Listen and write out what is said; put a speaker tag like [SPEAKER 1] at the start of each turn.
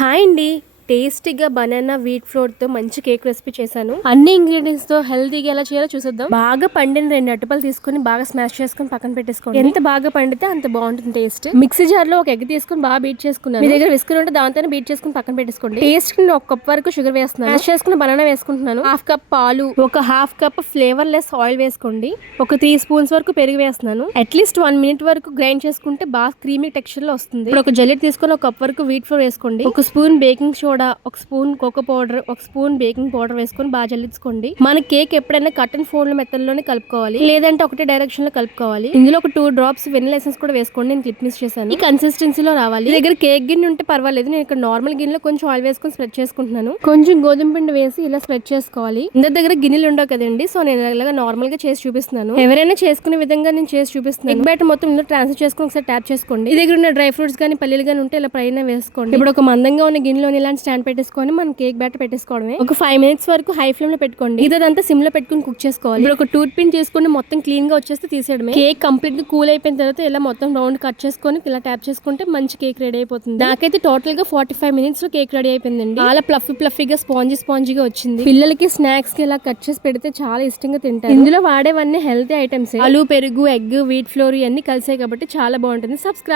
[SPEAKER 1] Hi అండి. టేస్టీగా banana wheat ఫ్లోర్తో మంచి కేక్ రెసిపీ చేశాను. అన్ని ఇంగ్రీడియంట్స్తో హెల్తీగా ఎలా చేయాలో చూసేద్దాం. బాగా పండిన రెండు అట్టుపలు తీసుకొని బాగా స్మాష్ చేసుకొని పక్కన పెట్టేసుకోండి. ఎంత బాగా పండితే అంత బాగుంటుంది టేస్ట్. మిక్సీ జార్లో ఒక ఎగ్ తీసుకొని బాగా బీట్ చేసుకున్నాను. మీ దగ్గర విస్కర్ ఉంటే దాంతోనే బీట్ చేసుకుని పక్కన పెట్టేసుకోండి. టేస్ట్కి ఒక కప్ వరకు షుగర్ వేస్తున్నాను. స్మాష్ చేసుకున్న బనానా వేసుకుంటున్నాను. హాఫ్ కప్ పాలు ఒక half cup flavourless oil వేసుకోండి. ఒక త్రీ స్పూన్స్ వరకు పెరుగు వేస్తున్నాను. అట్లీస్ట్ వన్ మినిట్ వరకు గ్రైండ్ చేసుకుంటే బాగా క్రీమీ టెక్స్చర్లో వస్తుంది ఒక జల్లెట్ తీసుకొని ఒక కప్ వరకు వీట్ ఫ్లోర్ వేసుకోండి. ఒక స్పూన్ బేకింగ్ సోడా ఒక స్పూన్ కోకో పౌడర్ ఒక స్పూన్ బేకింగ్ పౌడర్ వేసుకొని బాగా జల్లించుకోండి. మన కేక్ ఎప్పుడైనా కటన్ అండ్ ఫోల్డ్లోనే కలుపుకోవాలి. లేదంటే ఒకటే డైరెక్షన్లో కలుపుకోవాలి. ఇందులో ఒక టూ డ్రాప్స్ వెనిల్ ఎసెన్స్ కూడా వేసుకోండి. నేను క్లిప్ మిస్ చేశాను. ఈ కన్సిస్టెన్సీలో రావాలి. దగ్గర కేక్ గిన్నె ఉంటే పర్వాలేదు. నేను ఇక్కడ నార్మల్ గిన్నెలో కొంచెం ఆయిల్ వేసుకొని స్ప్రెడ్ చేసుకుంటున్నాను. కొంచెం గోధుమ పిండి వేసి ఇలా స్ప్రెడ్ చేసుకోవాలి. ఇందరి దగ్గర గిన్నెలు ఉండవు కదండి. సో నేను ఇలాగా నార్మల్గా చేసి చూపిస్తున్నాను. ఎవరైనా చేసుకునే విధంగా నేను చేసి చూపిస్తున్నాను. ఎగ్ బయట మొత్తం ఇందులో ట్రాన్స్ఫర్ చేసుకుని ఒకసారి ట్యాప్ చేసుకోండి. ఈ దగ్గర ఉన్న డ్రై ఫ్రూట్స్ కానీ పల్లీలు కానీ ఉంటే ఇలా పైన వేసుకోండి. ఇప్పుడు ఒక మందంగా ఉన్న గిన్నెలో ఇలాంటి స్టాండ్ పెట్టేసుకొని మనం కేక్ బ్యాటర్ పెట్టేసుకోవడమే. ఒక ఫైవ్ మినిట్స్ వరకు హై ఫ్లేమ్లో పెట్టుకోండి. ఇదంతా సిమ్లో పెట్టుకుని కుక్ చేసుకోవాలి. ఇప్పుడు ఒక టూత్ పిన్ చేసుకుని మొత్తం క్లీన్గా వచ్చేస్తే తీసేయడమే. కేక్ కంప్లీట్గా కూల్ అయిపోయిన తర్వాత ఇలా మొత్తం రౌండ్ కట్ చేసుకొని ఇలా ట్యాప్ చేసుకుంటే మంచి కేక్ రెడీ అయిపోతుంది. నాకైతే టోటల్గా ఫార్టీ ఫైవ్ మినిట్స్లో కేక్ రెడీ అయిపోయిందండి. చాలా ప్లఫీ ప్లఫీగా స్పాంజీ స్పాంజీగా వచ్చింది. పిల్లలకి స్నాక్స్కి ఇలా కట్ చేసి పెడితే చాలా ఇష్టంగా తింటారు. ఇందులో వాడేవన్నీ హెల్తీ ఐటమ్స్ ఆలు పెరుగు ఎగ్ వీట్ ఫ్లోర్ ఇవన్నీ కలిసాయి కాబట్టి చాలా బాగుంటుంది. సబ్స్క్రైబ్